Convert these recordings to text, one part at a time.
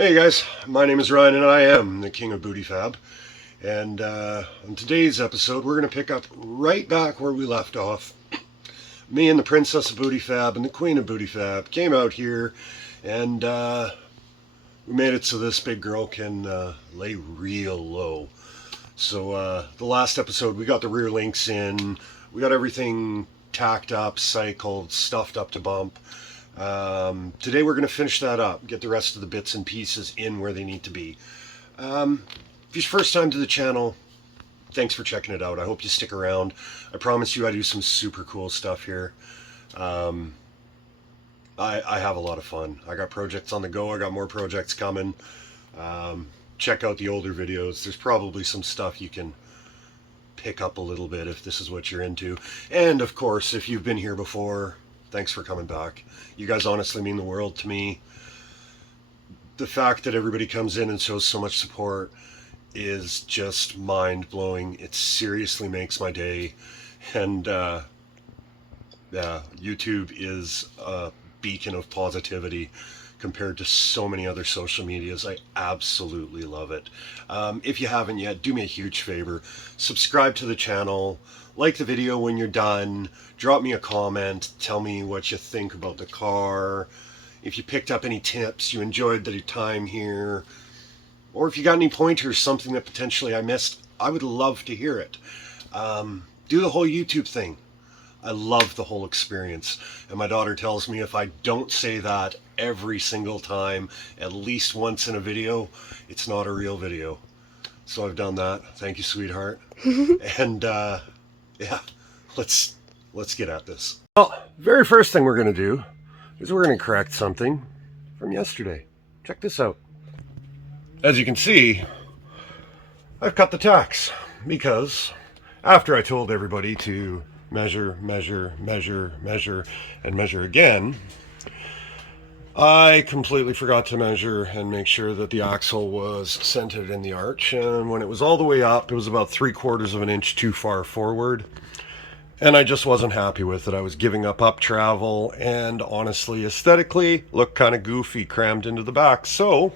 Hey guys, my name is Ryan and I am the King of Booty Fab. And on today's episode, we're going to pick up right back where we left off. Me and the Princess of Booty Fab and the Queen of Booty Fab came out here and we made it so this big girl can lay real low. So the last episode, we got the rear links in, we got everything tacked up, cycled, stuffed up to bump. Today we're going to finish that up, get the rest of the bits and pieces in where they need to be. If it's your first time to the channel, thanks for checking it out. I hope you stick around. I promise you I do some super cool stuff here. I have a lot of fun. I got projects on the go. I got more projects coming. Check out the older videos. There's probably some stuff you can pick up a little bit if this is what you're into. And of course, if you've been here before, thanks for coming back. You guys honestly mean the world to me. The fact that everybody comes in and shows so much support is just mind-blowing. It seriously makes my day. And yeah, YouTube is a beacon of positivity compared to so many other social medias. I absolutely love it. If you haven't yet, do me a huge favor. Subscribe to the channel. Like the video when you're done. Drop me a comment. Tell me what you think about the car. If you picked up any tips, you enjoyed the time here. Or if you got any pointers, something that potentially I missed, I would love to hear it. Do the whole YouTube thing. I love the whole experience. And my daughter tells me if I don't say that every single time, at least once in a video, it's not a real video. So I've done that. Thank you, sweetheart. And yeah, let's get at this. Well, very first thing we're going to do is we're going to correct something from yesterday. Check this out. As you can see, I've cut the tacks because after I told everybody to measure, measure, measure, measure, and measure again, I completely forgot to measure and make sure that the axle was centered in the arch. And when it was all the way up, it was about 3/4 of an inch too far forward. And I just wasn't happy with it. I was giving up travel, and honestly, aesthetically, looked kind of goofy, crammed into the back. So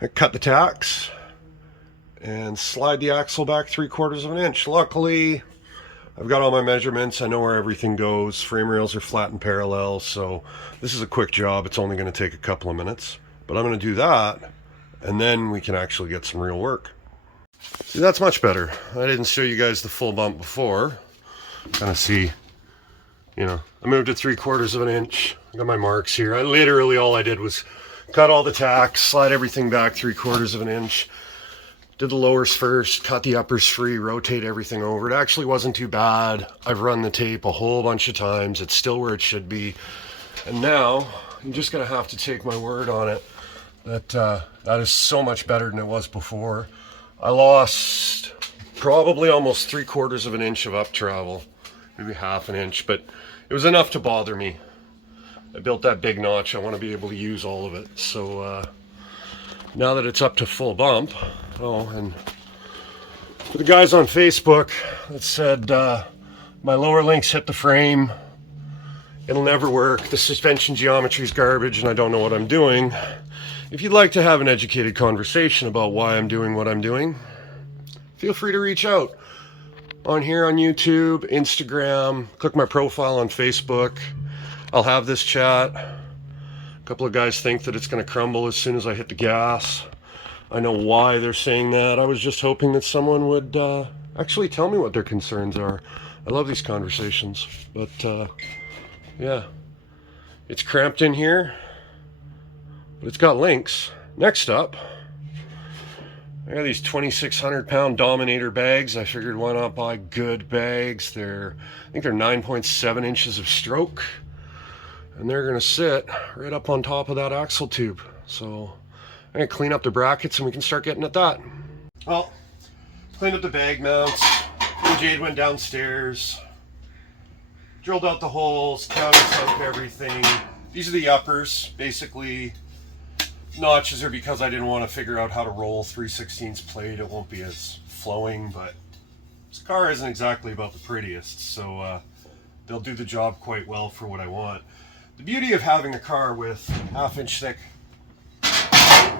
I cut the tacks and slide the axle back 3/4 of an inch. Luckily, I've got all my measurements. I know where everything goes. Frame rails are flat and parallel, so this is a quick job. It's only going to take a couple of minutes. But I'm going to do that, and then we can actually get some real work. See, that's much better. I didn't show you guys the full bump before. Kind of see, you know, I moved it 3/4 of an inch. I got my marks here. Literally all I did was cut all the tacks, slide everything back 3/4 of an inch. Did the lowers first, cut the uppers free, rotate everything over. It actually wasn't too bad. I've run the tape a whole bunch of times. It's still where it should be. And now I'm just gonna have to take my word on it that that is so much better than it was before. I lost probably almost 3/4 of an inch of up travel, maybe half an inch, but it was enough to bother me. I built that big notch. I want to be able to use all of it. So now that it's up to full bump, oh, and for the guys on Facebook that said my lower links hit the frame, it'll never work, the suspension geometry is garbage and I don't know what I'm doing. If you'd like to have an educated conversation about why I'm doing what I'm doing, feel free to reach out on here on YouTube, Instagram, click my profile on Facebook. I'll have this chat. A couple of guys think that it's going to crumble as soon as I hit the gas. I know why they're saying that. I was just hoping that someone would actually tell me what their concerns are. I love these conversations, but yeah, it's cramped in here, but it's got links. Next up, I got these 2,600 pound Dominator bags. I figured why not buy good bags. I think they're 9.7 inches of stroke, and they're gonna sit right up on top of that axle tube. So I'm gonna clean up the brackets and we can start getting at that. Well, cleaned up the bag mounts. And Jade went downstairs, drilled out the holes, countersunk everything. These are the uppers. Basically, notches are because I didn't want to figure out how to roll 3/16 plate. It won't be as flowing, but this car isn't exactly about the prettiest, so they'll do the job quite well for what I want. The beauty of having a car with 1/2 inch thick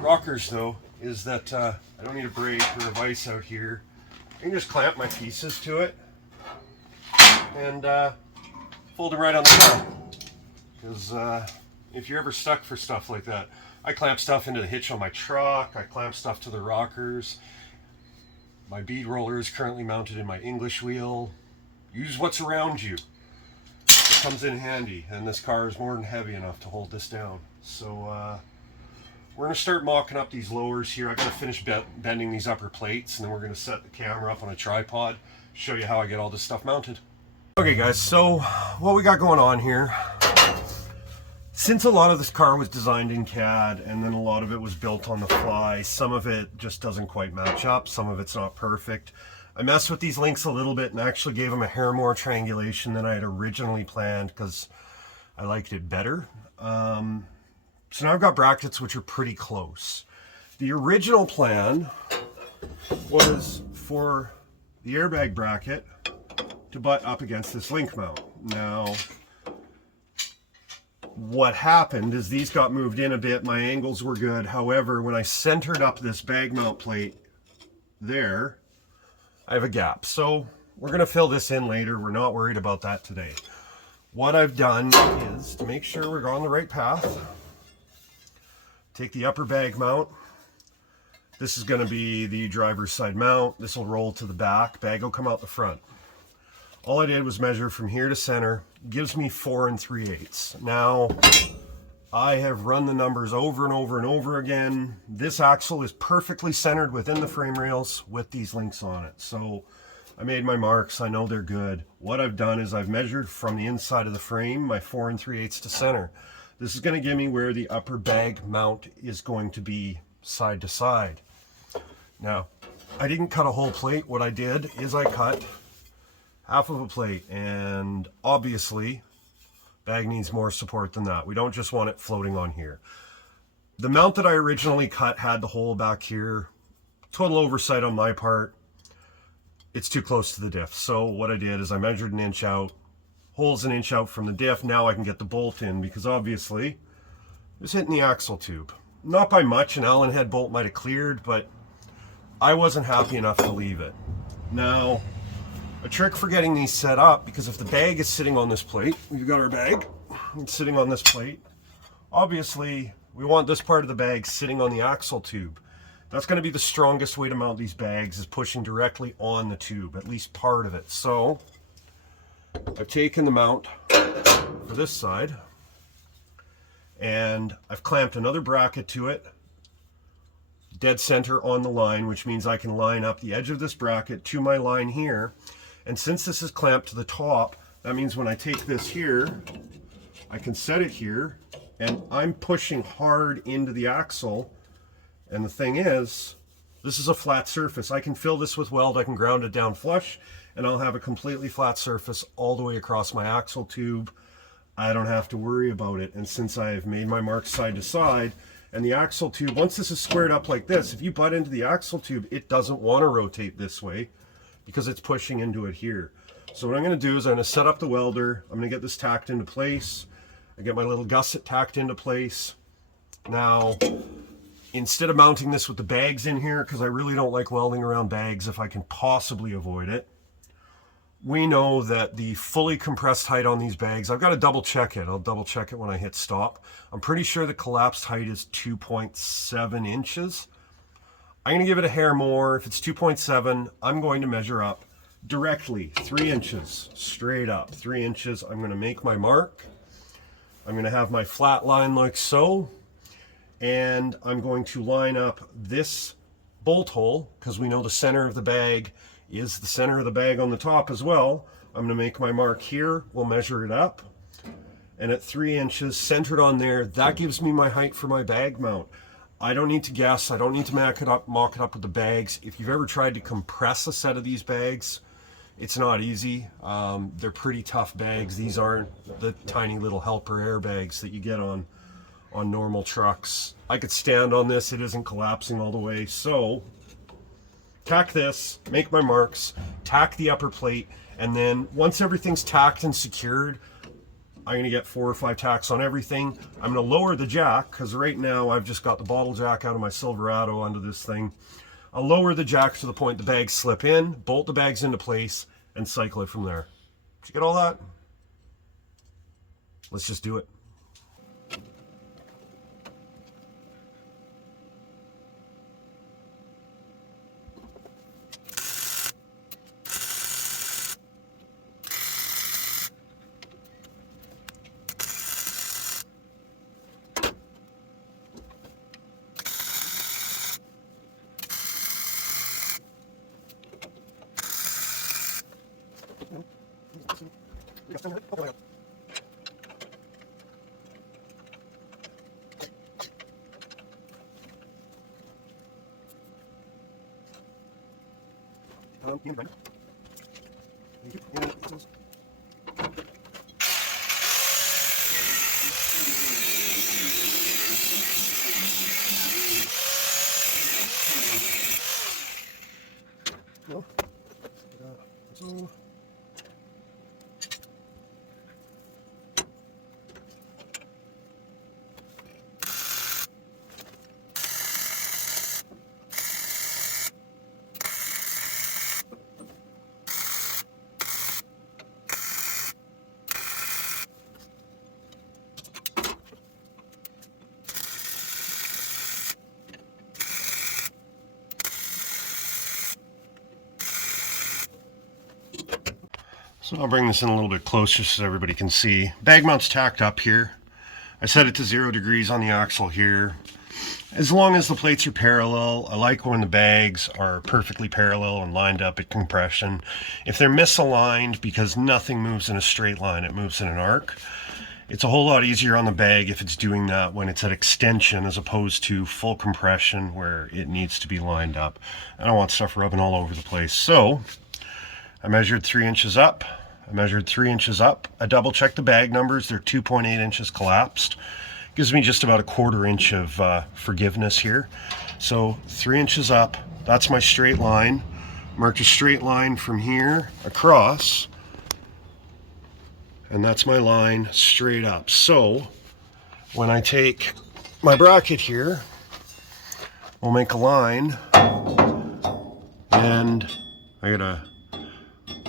rockers though is that I don't need a brake or a vise out here. I can just clamp my pieces to it and fold them right on the car. Because if you're ever stuck for stuff like that, I clamp stuff into the hitch on my truck, I clamp stuff to the rockers. My bead roller is currently mounted in my English wheel. Use what's around you. It comes in handy, and this car is more than heavy enough to hold this down. So we're going to start mocking up these lowers here. I got to finish bending these upper plates, and then we're going to set the camera up on a tripod, show you how I get all this stuff mounted. Okay guys, so what we got going on here, since a lot of this car was designed in CAD and then a lot of it was built on the fly, some of it just doesn't quite match up, some of it's not perfect. I messed with these links a little bit and actually gave them a hair more triangulation than I had originally planned because I liked it better. So now I've got brackets which are pretty close. The original plan was for the airbag bracket to butt up against this link mount. Now, what happened is these got moved in a bit, my angles were good. However, when I centered up this bag mount plate there, I have a gap. So we're gonna fill this in later. We're not worried about that today. What I've done is to make sure we're on the right path, take the upper bag mount. This is gonna be the driver's side mount. This will roll to the back, bag will come out the front. All I did was measure from here to center, gives me 4 3/8. Now, I have run the numbers over and over and over again. This axle is perfectly centered within the frame rails with these links on it. So I made my marks, I know they're good. What I've done is I've measured from the inside of the frame, my 4 3/8 to center. This is gonna give me where the upper bag mount is going to be side to side. Now, I didn't cut a whole plate. What I did is I cut half of a plate, and obviously bag needs more support than that. We don't just want it floating on here. The mount that I originally cut had the hole back here. Total oversight on my part. It's too close to the diff. So what I did is I measured an inch out, hole's an inch out from the diff. Now I can get the bolt in because obviously it was hitting the axle tube. Not by much, an Allen head bolt might have cleared, but I wasn't happy enough to leave it. Now, a trick for getting these set up, because if the bag is sitting on this plate, we've got our bag, it's sitting on this plate. Obviously, we want this part of the bag sitting on the axle tube. That's going to be the strongest way to mount these bags, is pushing directly on the tube, at least part of it. So, I've taken the mount for this side, and I've clamped another bracket to it, dead center on the line, which means I can line up the edge of this bracket to my line here. And since this is clamped to the top, that means when I take this here, I can set it here, and I'm pushing hard into the axle. And the thing is, this is a flat surface. I can fill this with weld, I can ground it down flush, and I'll have a completely flat surface all the way across my axle tube. I don't have to worry about it. And since I've made my marks side to side, and the axle tube, once this is squared up like this, if you butt into the axle tube, it doesn't want to rotate this way because it's pushing into it here. So what I'm going to do is I'm going to set up the welder. I'm going to get this tacked into place. I get my little gusset tacked into place. Now, instead of mounting this with the bags in here, because I really don't like welding around bags if I can possibly avoid it, we know that the fully compressed height on these bags, I've got to double check it. I'll double check it when I hit stop. I'm pretty sure the collapsed height is 2.7 inches. I'm going to give it a hair more. If it's 2.7, I'm going to measure up directly 3 inches, straight up 3 inches. I'm going to make my mark. I'm going to have my flat line like so, and I'm going to line up this bolt hole, because we know the center of the bag is the center of the bag on the top as well. I'm going to make my mark here. We'll measure it up, and at 3 inches centered on there, that gives me my height for my bag mount. I don't need to guess. I don't need to mock it up with the bags. If you've ever tried to compress a set of these bags, it's not easy. They're pretty tough bags. These aren't the tiny little helper airbags that you get on normal trucks. I could stand on this. It isn't collapsing all the way. So, tack this, make my marks, tack the upper plate, and then once everything's tacked and secured, I'm going to get 4 or 5 tacks on everything. I'm going to lower the jack, because right now I've just got the bottle jack out of my Silverado onto this thing. I'll lower the jack to the point the bags slip in, bolt the bags into place, and cycle it from there. Did you get all that? Let's just do it. So I'll bring this in a little bit closer so everybody can see. Bag mount's tacked up here. I set it to 0 degrees on the axle here. As long as the plates are parallel, I like when the bags are perfectly parallel and lined up at compression. If they're misaligned, because nothing moves in a straight line, it moves in an arc, it's a whole lot easier on the bag if it's doing that when it's at extension as opposed to full compression where it needs to be lined up. I don't want stuff rubbing all over the place. So I measured 3 inches up. I measured 3 inches up. I double checked the bag numbers. They're 2.8 inches collapsed. Gives me just about a 1/4 inch of forgiveness here. So 3 inches up, that's my straight line. Marked a straight line from here across. And that's my line straight up. So when I take my bracket here, we'll make a line, and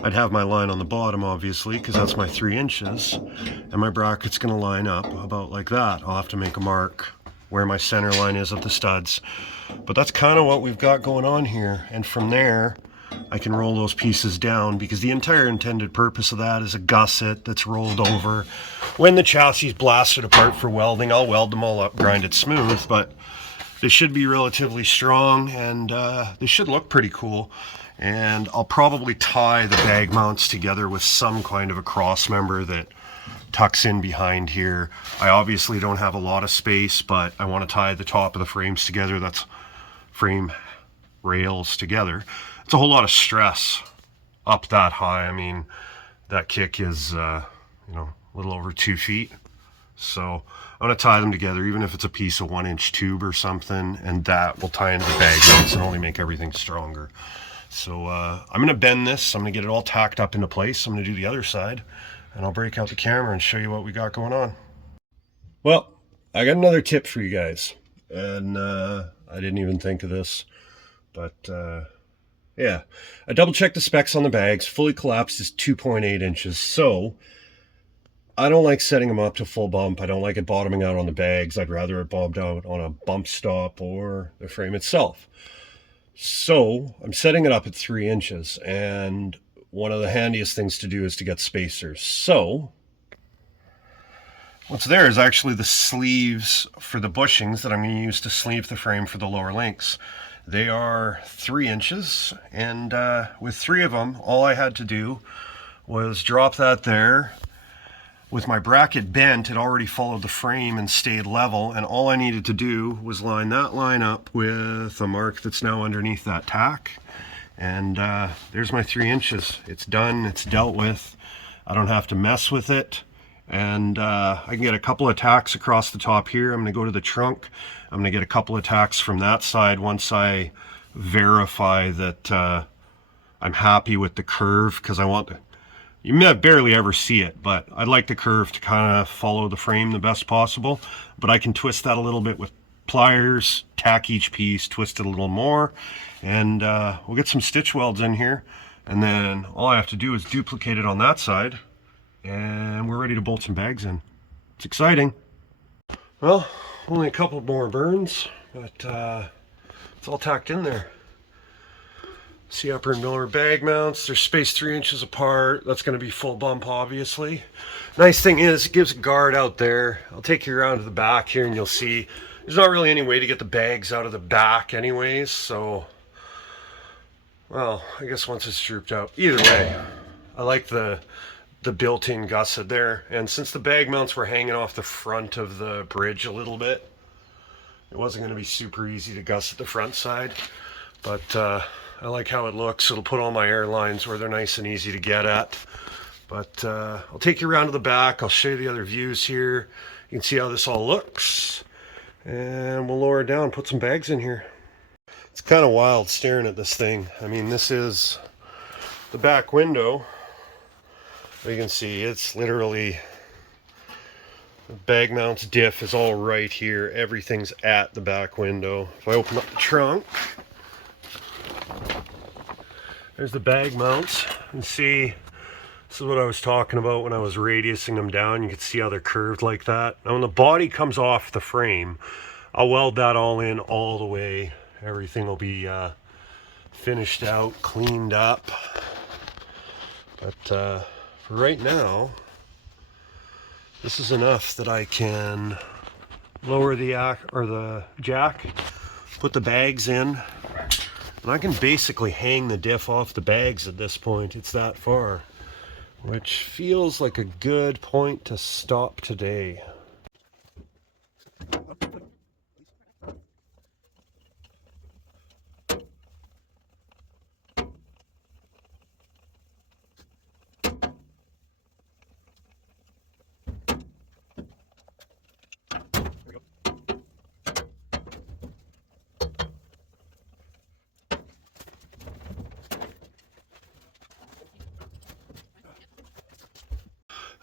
I'd have my line on the bottom, obviously, because that's my 3 inches, and my bracket's going to line up about like that. I'll have to make a mark where my center line is at the studs, but that's kind of what we've got going on here. And from there, I can roll those pieces down, because the entire intended purpose of that is a gusset that's rolled over. When the chassis is blasted apart for welding, I'll weld them all up, grind it smooth, but they should be relatively strong, and they should look pretty cool. And I'll probably tie the bag mounts together with some kind of a cross member that tucks in behind here. I obviously don't have a lot of space, but I want to tie the top of the frames together. That's frame rails together. It's a whole lot of stress up that high. I mean, that kick is, a little over 2 feet. So I'm going to tie them together, even if it's a piece of 1-inch tube or something, and that will tie into the bag mounts and only make everything stronger. So I'm going to bend this. I'm going to get it all tacked up into place. I'm going to do the other side, and I'll break out the camera and show you what we got going on. Well, I got another tip for you guys, and I didn't even think of this, but yeah, I double checked the specs on the bags. Fully collapsed is 2.8 inches. So I don't like setting them up to full bump. I don't like it bottoming out on the bags. I'd rather it bombed out on a bump stop or the frame itself. So I'm setting it up at 3 inches, and one of the handiest things to do is to get spacers. So what's there is actually the sleeves for the bushings that I'm going to use to sleeve the frame for the lower links. They are 3 inches, and with 3 of them, all I had to do was drop that there. With my bracket bent, it already followed the frame and stayed level, and all I needed to do was line that line up with a mark that's now underneath that tack. And there's my 3 inches. It's done, it's dealt with. I don't have to mess with it. And I can get a couple of tacks across the top here. I'm going to go to the trunk. I'm going to get a couple of tacks from that side once I verify that I'm happy with the curve, because I want You barely ever see it, but I like the curve to kind of follow the frame the best possible. But I can twist that a little bit with pliers, tack each piece, twist it a little more, and we'll get some stitch welds in here. And then all I have to do is duplicate it on that side, and we're ready to bolt some bags in. It's exciting. Well, only a couple more burns, but it's all tacked in there. See upper and lower bag mounts. They're spaced 3 inches apart. That's going to be full bump, obviously. Nice thing is, it gives a guard out there. I'll take you around to the back here and you'll see there's not really any way to get the bags out of the back anyways, so, well, I guess once it's drooped out. Either way, I like the built-in gusset there, and since the bag mounts were hanging off the front of the bridge a little bit, it wasn't going to be super easy to gusset the front side, but I like how it looks. It'll put all my air lines where they're nice and easy to get at. But I'll take you around to the back. I'll show you the other views here. You can see how this all looks. And we'll lower it down and put some bags in here. It's kind of wild staring at this thing. I mean, this is the back window. You can see it's literally, the bag mounts diff is all right here. Everything's at the back window. If I open up the trunk, there's the bag mounts. And see, this is what I was talking about when I was radiusing them down. You can see how they're curved like that. Now when the body comes off the frame, I'll weld that all in all the way. Everything will be finished out, cleaned up. But for right now, this is enough that I can lower the jack, put the bags in, and I can basically hang the diff off the bags at this point. It's that far, which feels like a good point to stop today.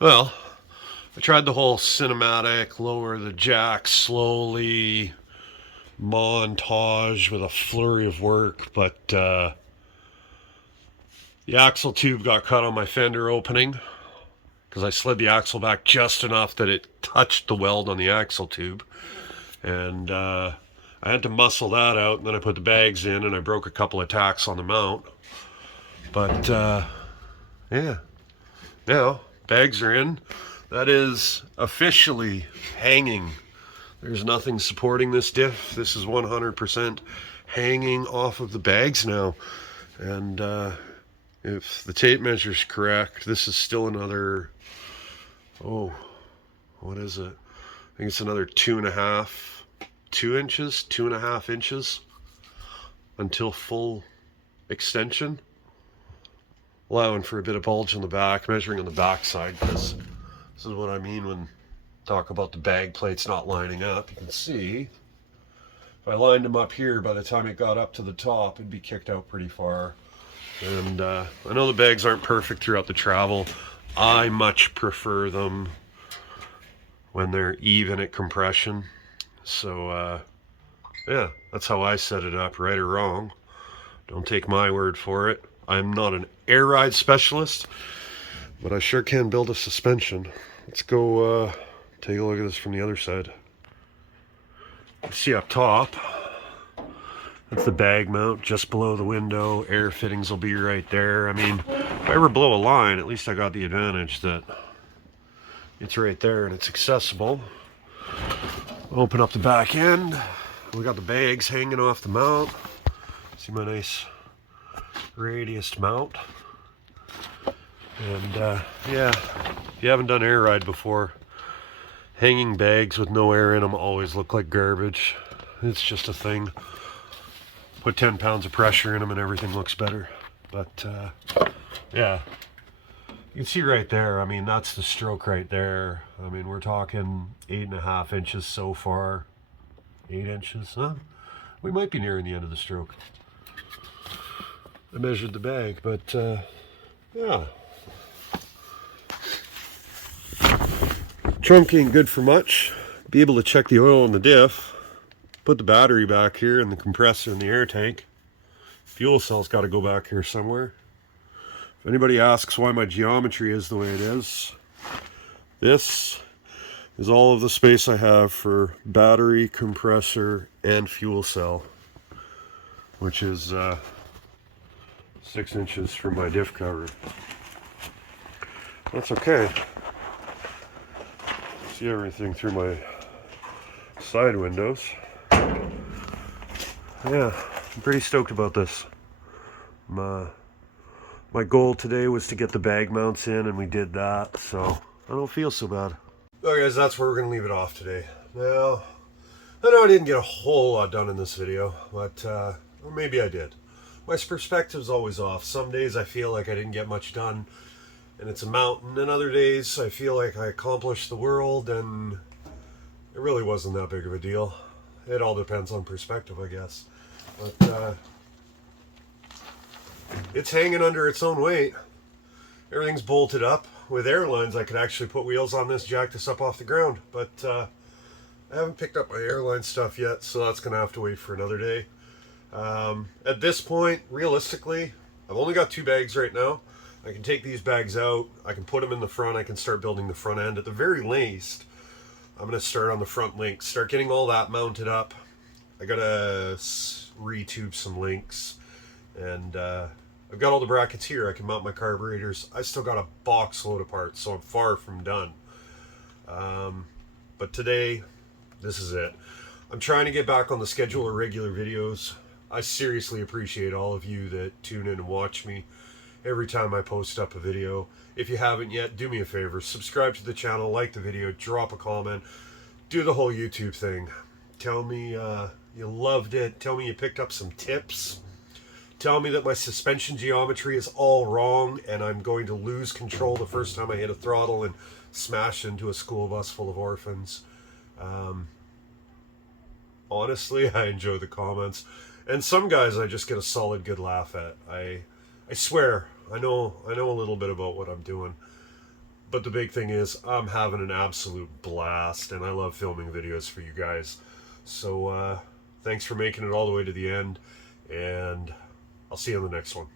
Well, I tried the whole cinematic, lower the jack slowly montage with a flurry of work, but the axle tube got cut on my fender opening because I slid the axle back just enough that it touched the weld on the axle tube, and I had to muscle that out, and then I put the bags in and I broke a couple of tacks on the mount. But yeah, now bags are in. That is officially hanging. There's nothing supporting this diff. This is 100% hanging off of the bags now. And if the tape measure is correct, this is still another, oh, what is it? I think it's another 2 inches, 2.5 inches until full extension, allowing for a bit of bulge on the back, measuring on the back side, because this is what I mean when talk about the bag plates not lining up. You can see if I lined them up here, by the time it got up to the top, it'd be kicked out pretty far. And I know the bags aren't perfect throughout the travel. I much prefer them when they're even at compression. So yeah, that's how I set it up, right or wrong. Don't take my word for it. I'm not an air ride specialist, but I sure can build a suspension. Let's go take a look at this from the other side. You see up top, that's the bag mount just below the window. Air fittings will be right there. I mean, if I ever blow a line, at least I got the advantage that it's right there and it's accessible. Open up the back end. We got the bags hanging off the mount. See my nice radius mount. And yeah, if you haven't done air ride before, hanging bags with no air in them always look like garbage. It's just a thing. Put 10 pounds of pressure in them and everything looks better. But yeah, you can see right there, I mean, that's the stroke right there. I mean, we're talking 8.5 inches so far. 8 inches, huh? We might be nearing the end of the stroke. I measured the bag, but yeah, Trunk ain't good for much. Be able to check the oil in the diff. Put the battery back here and the compressor in the air tank. Fuel cell's got to go back here somewhere. If anybody asks why my geometry is the way it is, this is all of the space I have for battery, compressor, and fuel cell, which is 6 inches from my diff cover. That's okay. See everything through my side windows. Yeah, I'm pretty stoked about this. My goal today was to get the bag mounts in, and we did that, so I don't feel so bad. Okay guys, that's where we're going to leave it off today. Now, I know I didn't get a whole lot done in this video, but or maybe I did. My perspective's always off. Some days I feel like I didn't get much done, and it's a mountain, and other days I feel like I accomplished the world, and it really wasn't that big of a deal. It all depends on perspective, I guess. But it's hanging under its own weight. Everything's bolted up. With airlines, I could actually put wheels on this, jack this up off the ground, but I haven't picked up my airline stuff yet, so that's going to have to wait for another day. At this point, realistically, I've only got 2 bags right now. I can take these bags out, I can put them in the front, I can start building the front end. At the very least, I'm going to start on the front links, start getting all that mounted up. I got to retube some links, and I've got all the brackets here. I can mount my carburetors. I still got a box load of parts, so I'm far from done. But today, this is it. I'm trying to get back on the schedule of regular videos. I seriously appreciate all of you that tune in and watch me every time I post up a video. If you haven't yet, do me a favor. Subscribe to the channel, like the video, drop a comment, do the whole YouTube thing. Tell me you loved it. Tell me you picked up some tips. Tell me that my suspension geometry is all wrong and I'm going to lose control the first time I hit a throttle and smash into a school bus full of orphans. Honestly, I enjoy the comments. And some guys I just get a solid good laugh at. I swear, I know a little bit about what I'm doing. But the big thing is, I'm having an absolute blast, and I love filming videos for you guys. So, thanks for making it all the way to the end, and I'll see you on the next one.